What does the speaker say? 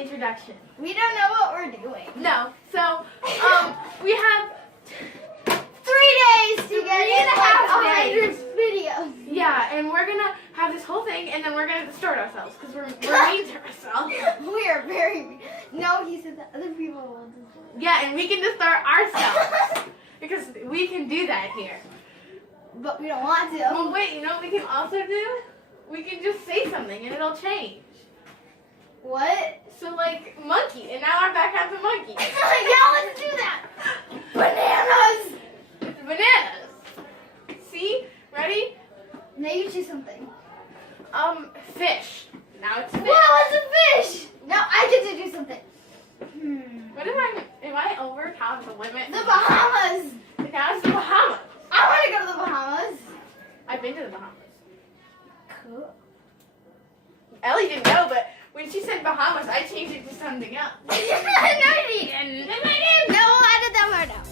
introduction. We don't know what we're doing. No. So, we have 3 days to get in like 100 days. videos. Yeah, and we're gonna have this whole thing, and then we're gonna distort ourselves because we're mean to ourselves. We are very. No, he said that other people will do it. Yeah, and we can distort ourselves because we can do that here. But we don't want to. Well, wait. You know what we can also do? We can just say something, and it'll change. What? So, like, monkey, and now our background's a monkey. Yeah, let's do that. Bananas. It's bananas. See? Ready? Now you choose something. Fish. Now it's fish. Wow, it's a fish. Now I get to do something. What am I over past the limit? The Bahamas. Now it's the Bahamas. I want to go to the Bahamas. I've been to the Bahamas. Cool. Ellie didn't know, but when she said Bahamas, I changed it to something else. No, you didn't. No, I did that part out.